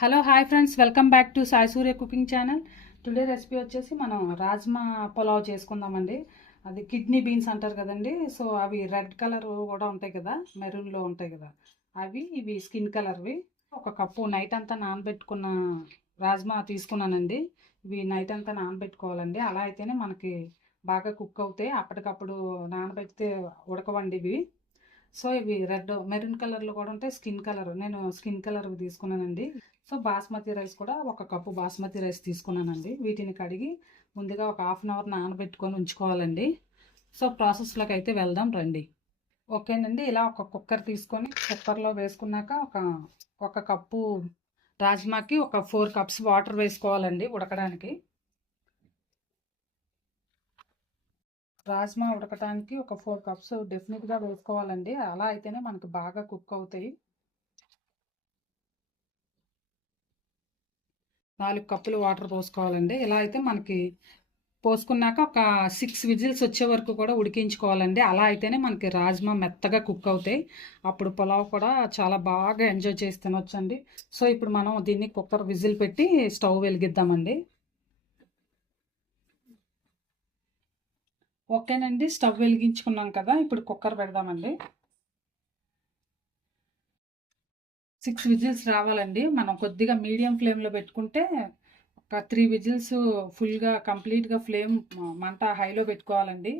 Hello hi friends, welcome back to Sai Surya cooking channel. Today recipe వచ్చేసి మనం రాజ్మా పులావ్ చేసుకుందామండి. అది కిడ్నీ బీన్స్ అంటారు కదండి. సో అవి రెడ్ కలర్ కూడా ఉంటాయి కదా, మెరూన్లో ఉంటాయి కదా, ఇవి స్కిన్ కలర్వి. ఒక కప్పు నైట్ అంతా నానబెట్టుకున్న రాజ్మా తీసుకున్నానండి. ఇవి నైట్ అంతా నానబెట్టుకోవాలండి. అలా అయితేనే మనకి బాగా కుక్ అవుతాయి. అప్పటికప్పుడు నానబెడితే ఉడకవండి ఇవి. సో ఇవి రెడ్ మెరూన్ కలర్లో కూడా ఉంటాయి, స్కిన్ కలర్. నేను స్కిన్ కలర్ తీసుకున్నానండి. సో బాస్మతి రైస్ కూడా ఒక కప్పు బాస్మతి రైస్ తీసుకున్నానండి. వీటిని కడిగి ముందుగా ఒక హాఫ్ అన్ అవర్ నానబెట్టుకొని ఉంచుకోవాలండి. సో ప్రాసెస్లోకి అయితే వెళ్దాం రండి. ఓకేనండి, ఇలా ఒక కుక్కర్ తీసుకొని కుక్కర్లో వేసుకున్నాక ఒక కప్పు రాజ్మాకి ఒక 4 కప్స్ వాటర్ వేసుకోవాలండి ఉడకడానికి. రాజ్మా ఉడకటానికి ఒక 4 కప్స్ డెఫినెట్గా వేసుకోవాలండి. అలా అయితేనే మనకు బాగా కుక్ అవుతాయి. 4 కప్పులు వాటర్ పోసుకోవాలండి. ఇలా అయితే మనకి పోసుకున్నాక ఒక 6 విజిల్స్ వచ్చే వరకు కూడా ఉడికించుకోవాలండి. అలా అయితేనే మనకి రాజ్మా మెత్తగా కుక్ అవుతాయి. అప్పుడు పులావ్ కూడా చాలా బాగా ఎంజాయ్ చేసి తినొచ్చండి. సో ఇప్పుడు మనం దీన్ని కుక్కర్ విజిల్ పెట్టి స్టవ్ వెలిగిద్దామండి. ఓకేనండి, స్టవ్ వెలిగించుకున్నాం కదా, ఇప్పుడు కుక్కర్ పెడదామండి. 6 విజిల్స్ రావాలండి. మనం కొద్దిగా మీడియం ఫ్లేమ్లో పెట్టుకుంటే ఒక 3 విజిల్స్ ఫుల్గా కంప్లీట్గా ఫ్లేమ్ మంట హైలో పెట్టుకోవాలండి.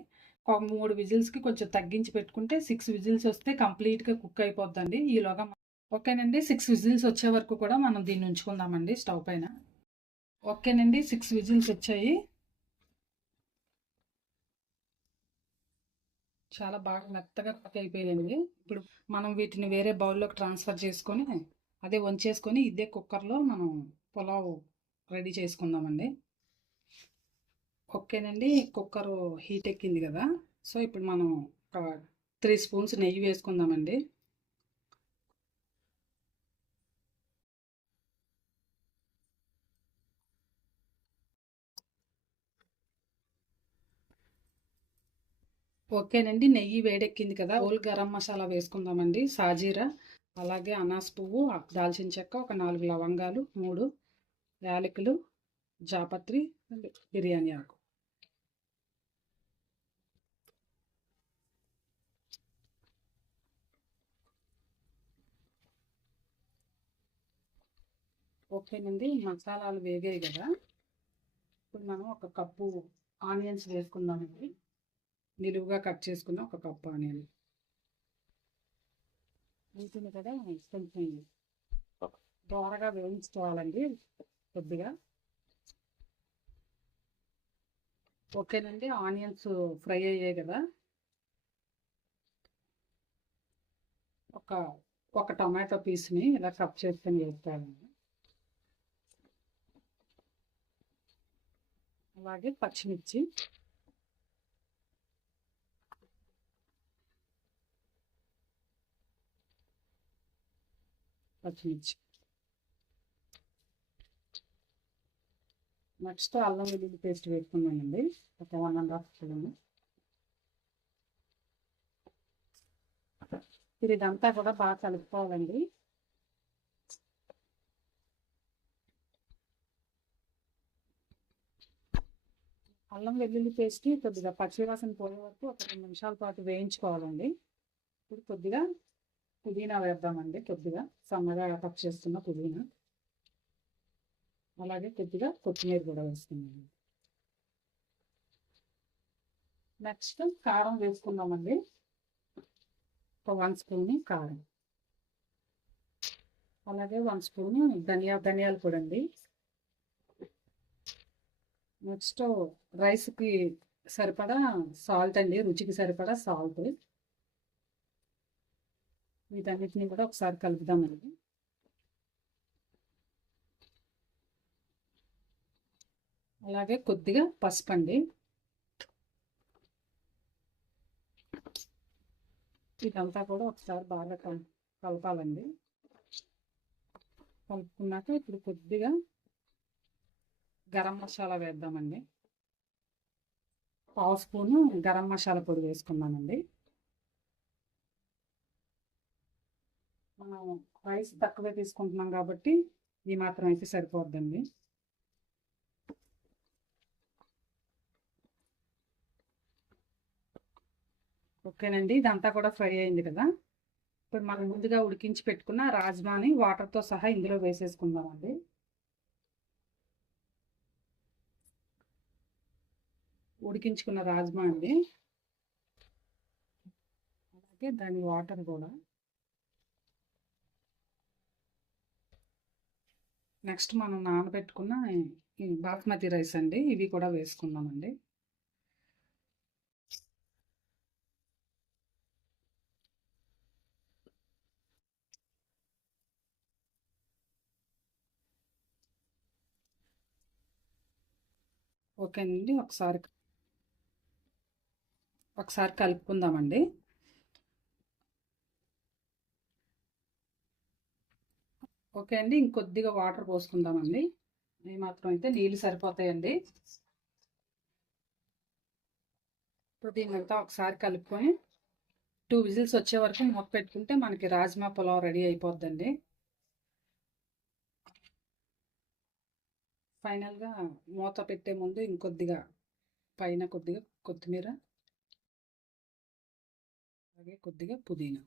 ఒక 3 విజిల్స్కి కొంచెం తగ్గించి పెట్టుకుంటే 6 విజిల్స్ వస్తే కంప్లీట్గా కుక్ అయిపోద్దండి. ఈలోగా ఓకేనండి, 6 విజిల్స్ వచ్చే వరకు కూడా మనం దీన్ని ఉంచుకుందామండి స్టవ్ పైన. ఓకేనండి, 6 విజిల్స్ వచ్చాయి. చాలా బాగా మెత్తగా కుక్ అయిపోయాయండి. ఇప్పుడు మనం వీటిని వేరే బౌల్లోకి ట్రాన్స్ఫర్ చేసుకొని అదే వంచేసుకొని ఇదే కుక్కర్లో మనం పులావ్ రెడీ చేసుకుందామండి. ఓకేనండి, కుక్కర్ హీట్ ఎక్కింది కదా. సో ఇప్పుడు మనం ఒక 3 స్పూన్స్ నెయ్యి వేసుకుందామండి. ఓకేనండి, నెయ్యి వేడెక్కింది కదా, హోల్ గరం మసాలా వేసుకుందామండి. సాజీరా, అలాగే అనాస్ పువ్వు, దాల్చిన చెక్క, ఒక 4 లవంగాలు, 3 యాలకులు, జాపత్రి, బిర్యానీ ఆకు. ఓకేనండి, మసాలాలు వేగాయి కదా. ఇప్పుడు మనం ఒక కప్పు ఆనియన్స్ వేసుకుందామండి. నిలువుగా కట్ చేసుకున్న ఒక కప్పు ఆనియన్ వీటిని కూడా కొంచెం దోరగా వేయించుకోవాలండి కొద్దిగా. ఓకేనండి, ఆనియన్స్ ఫ్రై అయ్యాయి కదా. ఒక ఒక టమాటో పీస్ని ఇలా కట్ చేసుకొని వేసుకోవాలండి. అలాగే పచ్చిమిర్చి, నెక్స్ట్ అల్లం వెల్లుల్లి పేస్ట్ వేసుకున్నానండి, ఒక 1.5 స్పూన్. ఇదంతా కూడా బాగా కలుపుకోవాలండి. అల్లం వెల్లుల్లి పేస్ట్ కొద్దిగా పచ్చివాసన పోయే వరకు ఒక 2 నిమిషాల పాటు వేయించుకోవాలండి. ఇప్పుడు కొద్దిగా పుదీనా వేద్దామండి, కొద్దిగా సన్నగా కట్ చేస్తున్న పుదీనా, అలాగే కొద్దిగా కొత్తిమీర కూడా వేసుకున్నాము. నెక్స్ట్ కారం వేసుకుందామండి, ఒక 1 స్పూన్ కారం, అలాగే 1 స్పూన్ ధనియాల పొడి అండి. నెక్స్ట్ రైస్కి సరిపడా సాల్ట్ అండి, రుచికి సరిపడా సాల్ట్. వీటన్నిటిని కూడా ఒకసారి కలుపుదామండి. అలాగే కొద్దిగా పసుపు అండి. ఇదంతా కూడా ఒకసారి బాగా కలపాలండి. కలుపుకున్నాక ఇప్పుడు కొద్దిగా గరం మసాలా వేద్దామండి. 1/2 స్పూను గరం మసాలా పొడి వేసుకున్నానండి. మనం రైస్ తక్కువే తీసుకుంటున్నాం కాబట్టి ఈ మాత్రం అయితే సరిపోద్దండి. ఓకేనండి, ఇదంతా కూడా ఫ్రై అయింది కదా. ఇప్పుడు మనం ముందుగా ఉడికించి పెట్టుకున్న రాజ్మాని వాటర్తో సహా ఇందులో వేసేసుకుందామండి. ఉడికించుకున్న రాజ్మా అండి, అలాగే దాని వాటర్ కూడా. నెక్స్ట్ మనం నానబెట్టుకున్న ఈ బాస్మతి రైస్ అండి, ఇవి కూడా వేసుకుందామండి. ఓకేనండి, ఒకసారి కలుపుకుందామండి. ఓకే అండి, ఇంకొద్దిగా వాటర్ పోసుకుందామండి. ఈ మాత్రం అయితే నీళ్ళు సరిపోతాయండి. ఇప్పుడు దీన్నంతా ఒకసారి కలుపుకొని 2 విజిల్స్ వచ్చే వరకు మూత పెట్టుకుంటే మనకి రాజ్మా పులావ్ రెడీ అయిపోద్దండి. ఫైనల్గా మూత పెట్టే ముందు ఇంకొద్దిగా పైన కొద్దిగా కొత్తిమీర, అలాగే కొద్దిగా పుదీనా.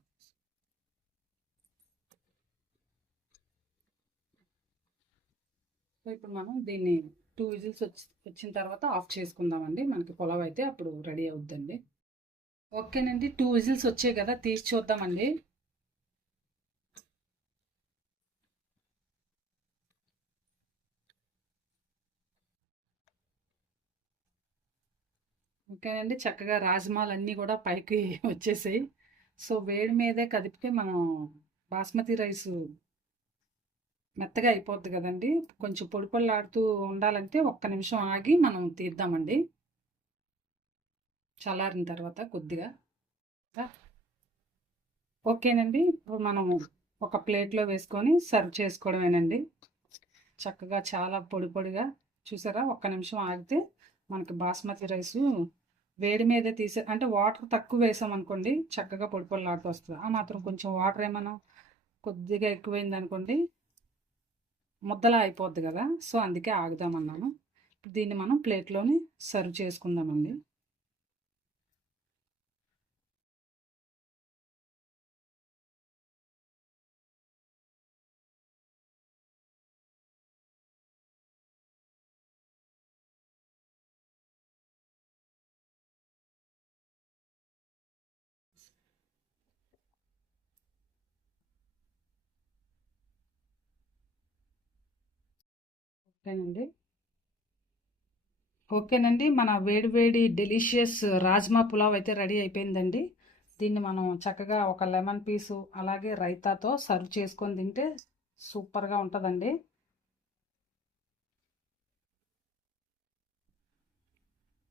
సో ఇప్పుడు మనం దీన్ని 2 విజిల్స్ వచ్చిన తర్వాత ఆఫ్ చేసుకుందామండి. మనకి పులావ్ అయితే అప్పుడు రెడీ అవుద్దండి. ఓకేనండి, 2 విజిల్స్ వచ్చాయి కదా, తీసి చూద్దామండి. ఓకేనండి, చక్కగా రాజ్మాలన్నీ కూడా పైకి వచ్చేసాయి. సో వేడి మీదే కదిపితే మనం బాస్మతి రైస్ మెత్తగా అయిపోద్ది కదండి. కొంచెం పొడి పొడిలాడుతూ ఉండాలంటే ఒక్క నిమిషం ఆగి మనం తీద్దామండి, చల్లారిన తర్వాత కొద్దిగా. ఓకేనండి, ఇప్పుడు మనం ఒక ప్లేట్లో వేసుకొని సర్వ్ చేసుకోవడమేనండి. చక్కగా చాలా పొడి పొడిగా, చూసారా, ఒక్క నిమిషం ఆగితే మనకి బాస్మతి రైసు వేడి మీద తీసే, అంటే వాటర్ తక్కువ వేసాం అనుకోండి చక్కగా పొడి పొడిలాడుతూ వస్తుంది. ఆ మాత్రం కొంచెం వాటర్ ఏమైనా కొద్దిగా ఎక్కువైంది అనుకోండి ముద్దలా అయిపోద్ది కదా. సో అందుకే ఆగుదామన్నాను. దీన్ని మనం ప్లేట్లోని సర్వ్ చేసుకుందామండి. ఓకేనండి, ఓకేనండి, మన వేడి వేడి డెలిషియస్ రాజ్మా పులావ్ అయితే రెడీ అయిపోయిందండి. దీన్ని మనం చక్కగా ఒక లెమన్ పీసు అలాగే రైతాతో సర్వ్ చేసుకొని తింటే సూపర్గా ఉంటుందండి.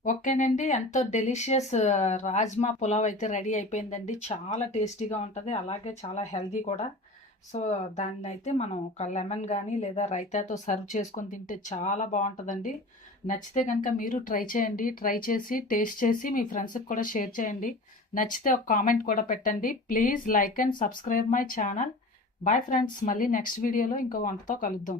ఓకేనండి, ఎంతో డెలిషియస్ రాజ్మా పులావ్ అయితే రెడీ అయిపోయిందండి. చాలా టేస్టీగా ఉంటుంది, అలాగే చాలా హెల్దీ కూడా. సో దాన్ని అయితే మనం ఒక లెమన్ కానీ లేదా రైతాతో సర్వ్ చేసుకొని తింటే చాలా బాగుంటుందండి. నచ్చితే కనుక మీరు ట్రై చేయండి. ట్రై చేసి టేస్ట్ చేసి మీ ఫ్రెండ్స్కి కూడా షేర్ చేయండి. నచ్చితే ఒక కామెంట్ కూడా పెట్టండి. Please like and subscribe my channel. Bye friends, మళ్ళీ నెక్స్ట్ వీడియోలో ఇంకో వంటతో కలుద్దాం.